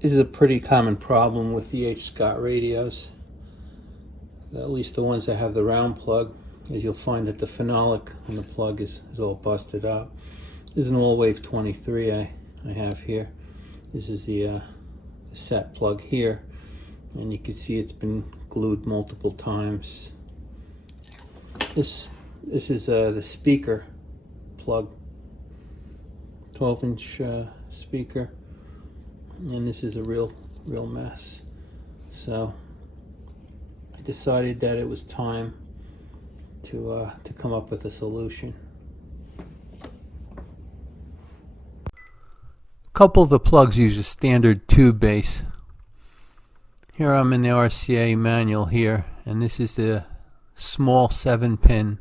This is a pretty common problem with the H. Scott radios, at least the ones that have the round plug, is you'll find that the phenolic on the plug is all busted up. This is an all-wave 23 I have here. This is the set plug here, and you can see it's been glued multiple times. This is the speaker plug, 12-inch speaker, and this is a real mess. So I decided that it was time to come up with a solution. A couple of the plugs use a standard tube base. Here I'm in the RCA manual here, and this is the small 7-pin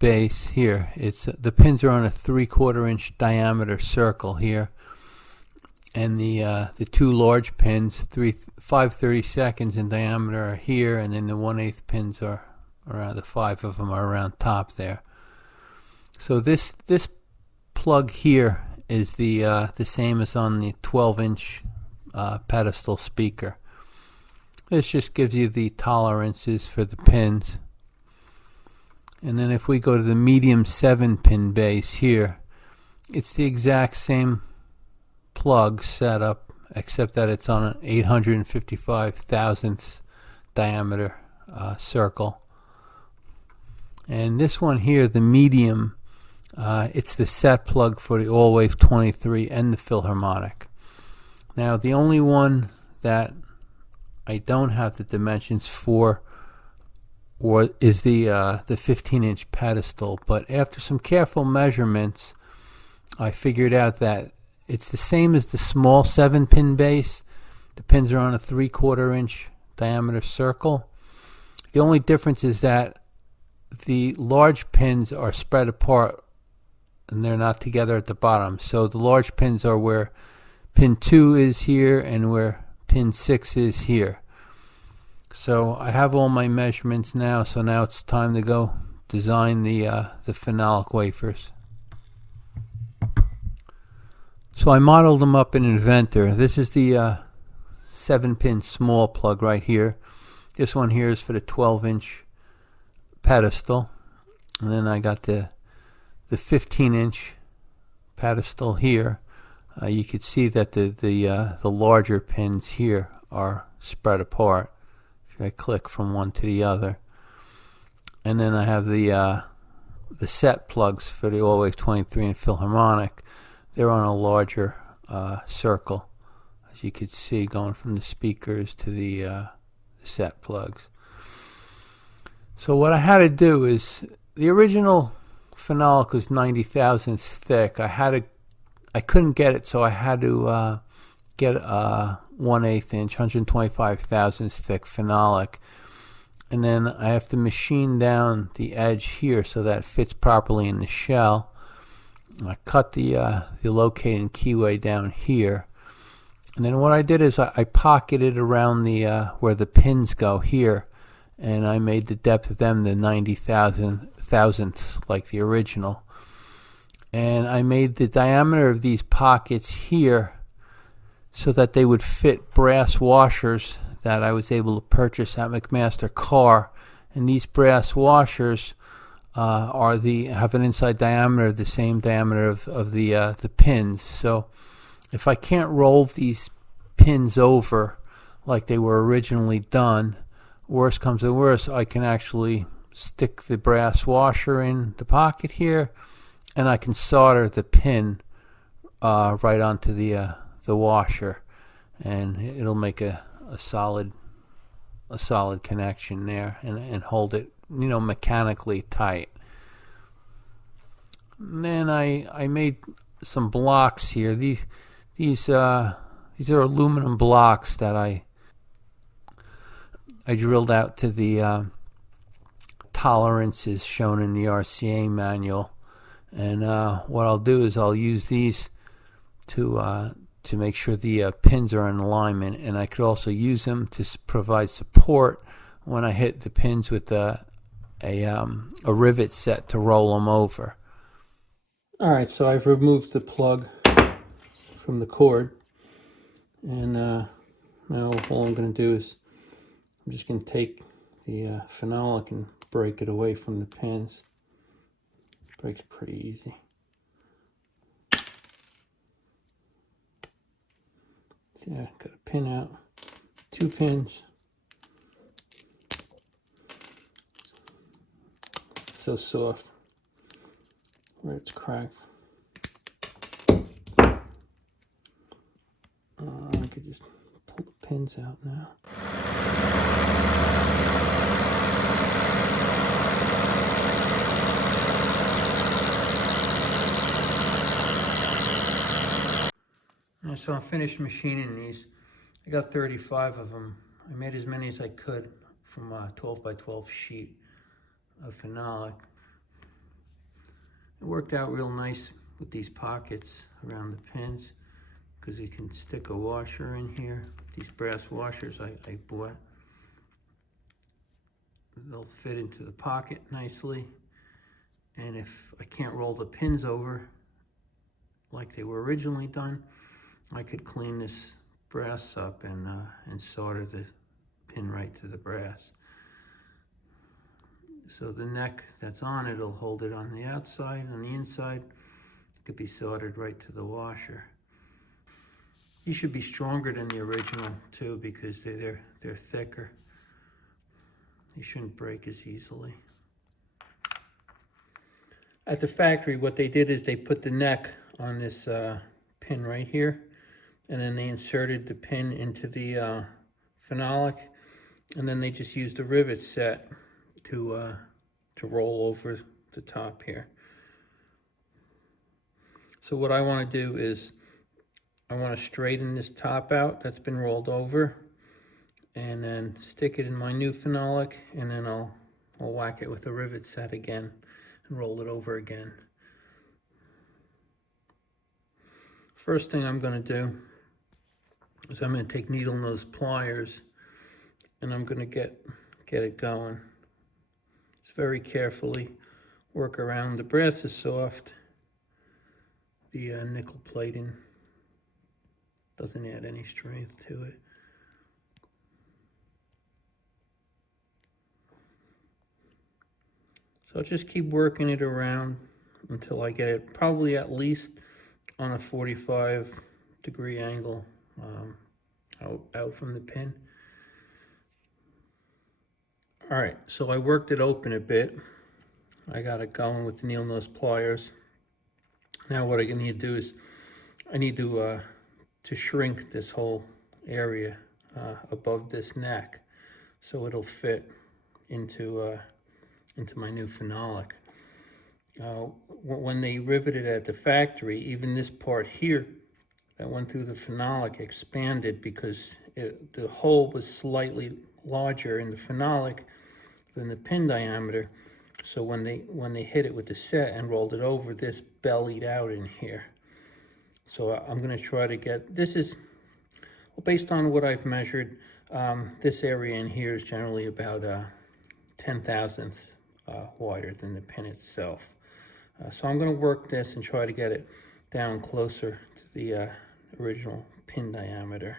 base here. It's the pins are on a 3/4 inch diameter circle here, and the two large pins, 5/32 in diameter, are here, and then the 1/8 pins are around, the 5 of them are around top there. So this plug here is the same as on the 12-inch pedestal speaker. This just gives you the tolerances for the pins. And then if we go to the medium 7-pin base here, it's the exact same plug setup, except that it's on an 855 thousandths diameter circle. And this one here, the medium, it's the set plug for the all-wave 23 and the Philharmonic. Now the only one that I don't have the dimensions for is the 15-inch pedestal, but after some careful measurements I figured out that it's the same as the small 7-pin base. The pins are on a 3/4 inch diameter circle. The only difference is that the large pins are spread apart and they're not together at the bottom. So the large pins are where pin 2 is here and where pin 6 is here. So I have all my measurements now, so now it's time to go design the phenolic wafers. So I modeled them up in Inventor. This is the 7-pin small plug right here. This one here is for the 12-inch pedestal, and then I got the 15-inch pedestal here. You could see that the larger pins here are spread apart. If I click from one to the other, and then I have the set plugs for the all-wave 23 and Philharmonic. They're on a larger circle, as you could see, going from the speakers to the set plugs. So what I had to do is, the original phenolic was 90 thousandths thick. I couldn't get it, so I had to get a 1/8 inch, 125 thousandths thick phenolic, and then I have to machine down the edge here so that it fits properly in the shell. I cut the locating keyway down here, and then what I did is I pocketed around the where the pins go here, and I made the depth of them the 90 thousandths like the original, and I made the diameter of these pockets here so that they would fit brass washers that I was able to purchase at McMaster Carr. And these brass washers have an inside diameter the same diameter of the pins. So if I can't roll these pins over like they were originally done, worst comes to worst, I can actually stick the brass washer in the pocket here, and I can solder the pin right onto the washer, and it'll make a solid connection there, and hold it, mechanically tight. And then I made some blocks here. These are aluminum blocks that I drilled out to the tolerances shown in the RCA manual, and what I'll do is I'll use these to make sure the pins are in alignment, and I could also use them to provide support when I hit the pins with a rivet set to roll them over. Alright, so I've removed the plug from the cord. And now all I'm going to do is I'm just going to take the phenolic and break it away from the pins. Breaks pretty easy. See, I got a pin out, 2 pins. It's so soft where it's cracked. I could just pull the pins out now. So I'm finished machining these. I got 35 of them. I made as many as I could from a 12 by 12 sheet of phenolic. It worked out real nice with these pockets around the pins because you can stick a washer in here. These brass washers I bought. They'll fit into the pocket nicely. And if I can't roll the pins over like they were originally done, I could clean this brass up and solder the pin right to the brass. So the neck that's on it will hold it on the outside. On the inside, it could be soldered right to the washer. These should be stronger than the original too because they're thicker. They shouldn't break as easily. At the factory, what they did is they put the neck on this pin right here, and then they inserted the pin into the phenolic, and then they just used a rivet set to roll over the top here. So what I want to do is I want to straighten this top out that's been rolled over, and then stick it in my new phenolic, and then I'll whack it with a rivet set again and roll it over again. First thing I'm going to do is I'm going to take needle nose pliers and I'm going to get it going. Just very carefully work around. The brass is soft. The nickel plating doesn't add any strength to it. So I'll just keep working it around until I get it probably at least on a 45-degree angle out from the pin. All right, so I worked it open a bit. I got it going with the needle nose pliers. Now what I need to do is I need to shrink this whole area above this neck so it'll fit into my new phenolic. When they riveted at the factory, even this part here that went through the phenolic expanded because the hole was slightly larger in the phenolic than the pin diameter. So when they hit it with the set and rolled it over, this bellied out in here. So I'm going to try to get, this is, well, based on what I've measured, this area in here is generally about 10/1000ths wider than the pin itself. So I'm going to work this and try to get it down closer to the original pin diameter.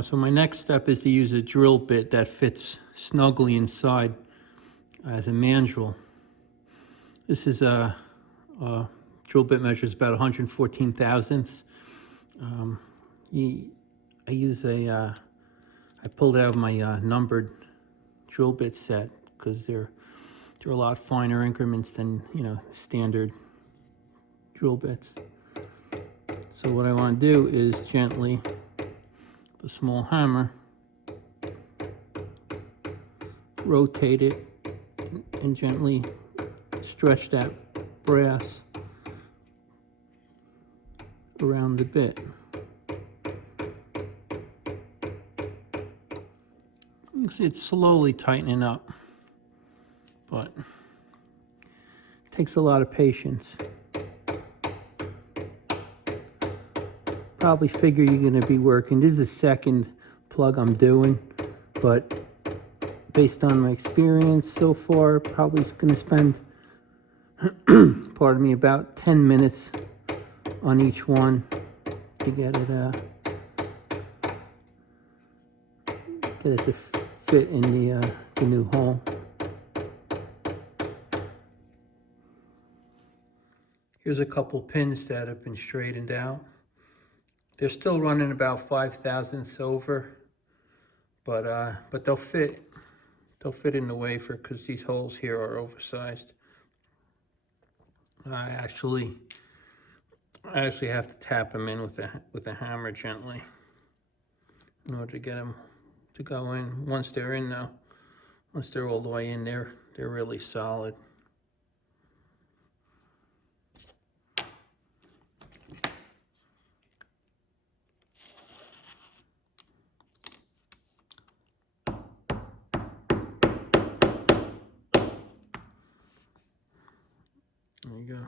So my next step is to use a drill bit that fits snugly inside as a mandrel. This is a drill bit, measures about 114 thousandths. I use I pulled it out of my numbered drill bit set because they're a lot finer increments than standard drill bits. So what I want to do is gently, with a small hammer, rotate it and gently stretch that brass around the bit. You can see it's slowly tightening up, but it takes a lot of patience. Probably figure you're going to be working. This is the second plug I'm doing, but based on my experience so far, probably going to spend, pardon me, about 10 minutes on each one to get it to fit in the new hole. Here's a couple pins that have been straightened out. They're still running about 5 thousandths over, but they'll fit. They'll fit in the wafer because these holes here are oversized. I actually have to tap them in with a hammer gently in order to get them to go in. Once they're in though, once they're all the way in, they're really solid. There you go.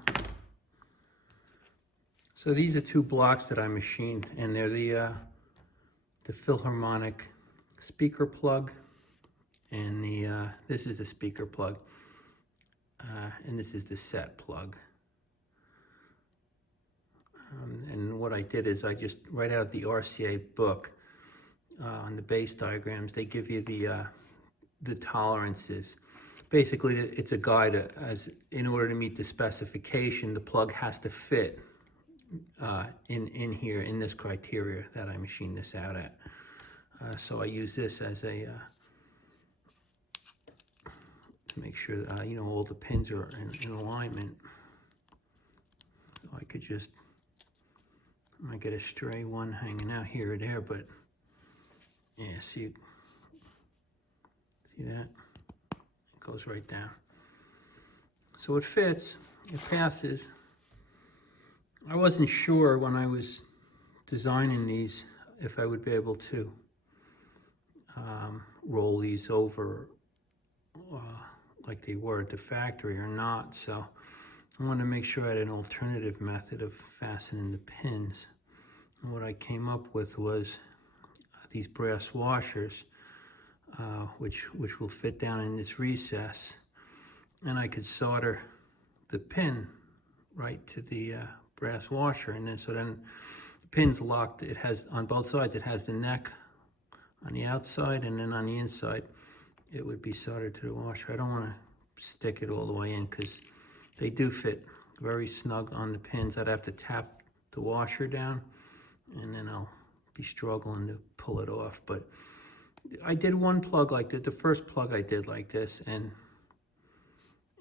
So these are two blocks that I machined, and they're the Philharmonic speaker plug, and this is the speaker plug, and this is the set plug. And what I did is I just, right out of the RCA book, on the base diagrams, they give you the tolerances. Basically, it's a guide as in order to meet the specification, the plug has to fit in here, in this criteria that I machined this out at. So I use this as a to make sure that, you know, all the pins are in alignment. So I could just, I might get a stray one hanging out here or there, but yeah, see that? It goes right down. So it fits, it passes. I wasn't sure when I was designing these if I would be able to roll these over like they were at the factory or not, so I wanted to make sure I had an alternative method of fastening the pins. And what I came up with was these brass washers, which will fit down in this recess, and I could solder the pin right to the brass washer, and then the pin's locked. It has, on both sides, it has the neck on the outside, and then on the inside it would be soldered to the washer. I don't want to stick it all the way in because they do fit very snug on the pins. I'd have to tap the washer down, and then I'll be struggling to pull it off. But I did one plug like that, the first plug I did like this, and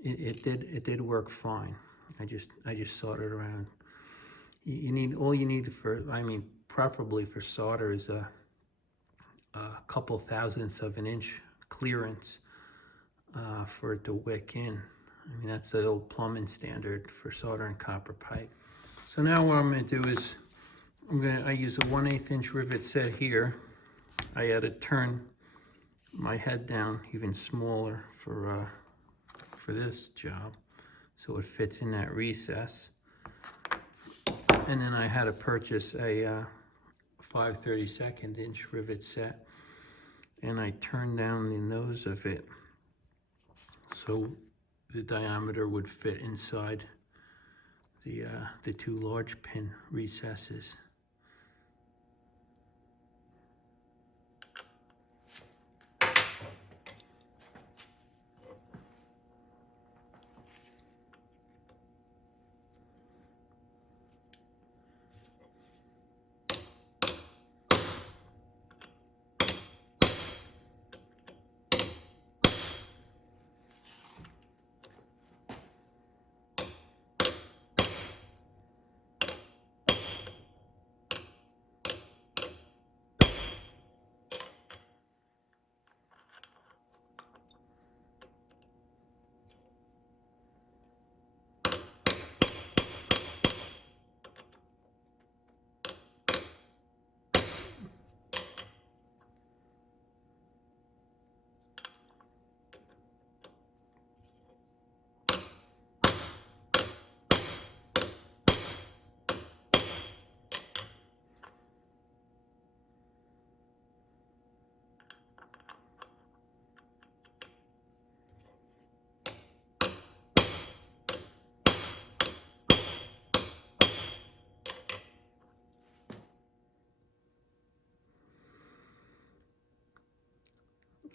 it did work fine. I just soldered around. All you need for, I mean, preferably for solder is a couple thousandths of an inch clearance for it to wick in. I mean, that's the old plumbing standard for soldering copper pipe. So now what I'm going to do is I use a 1/8 inch rivet set here. I had to turn my head down even smaller for this job, so it fits in that recess. And then I had to purchase a 5/32 inch rivet set, and I turned down the nose of it so the diameter would fit inside the two large pin recesses.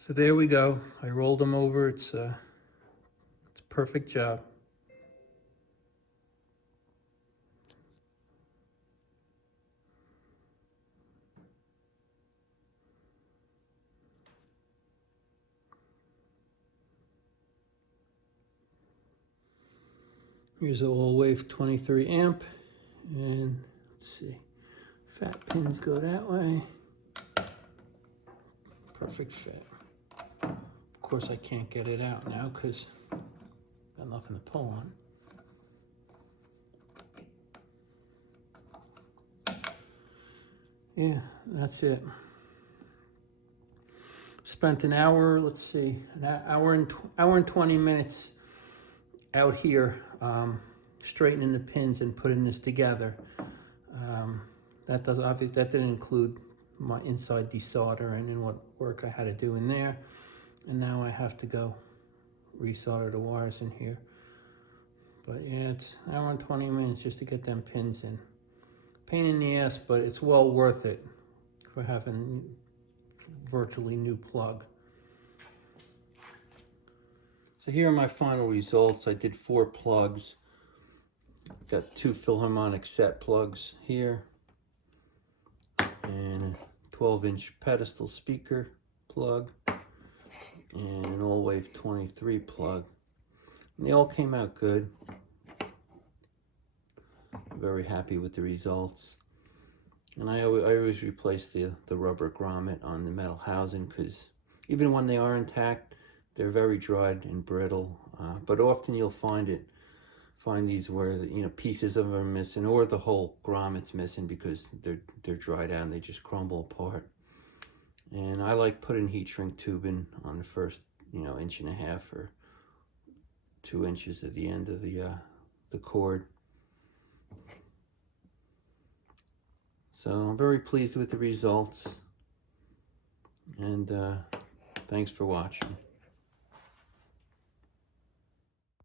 So there we go. I rolled them over. It's a perfect job. Here's an all-wave 23 amp, and let's see, fat pins go that way. Perfect fit. Of course, I can't get it out now because got nothing to pull on. Yeah, that's it. Spent an hour, let's see, an hour and 20 minutes out here straightening the pins and putting this together. That didn't include my inside desoldering and what work I had to do in there. And now I have to go resolder the wires in here. But yeah, it's an hour and 20 minutes just to get them pins in. Pain in the ass, but it's well worth it for having virtually new plug. So here are my final results. I did 4 plugs. Got 2 Philharmonic set plugs here, and a 12-inch pedestal speaker plug, and an all-wave 23 plug. And they all came out good. I'm very happy with the results. And I always replace the rubber grommet on the metal housing, because even when they are intact, they're very dried and brittle. But often you'll find these where pieces of them are missing, or the whole grommet's missing because they're dried out and they just crumble apart. And I like putting heat shrink tubing on the first 1.5 inches or 2 inches at the end of the cord. So I'm very pleased with the results, and thanks for watching.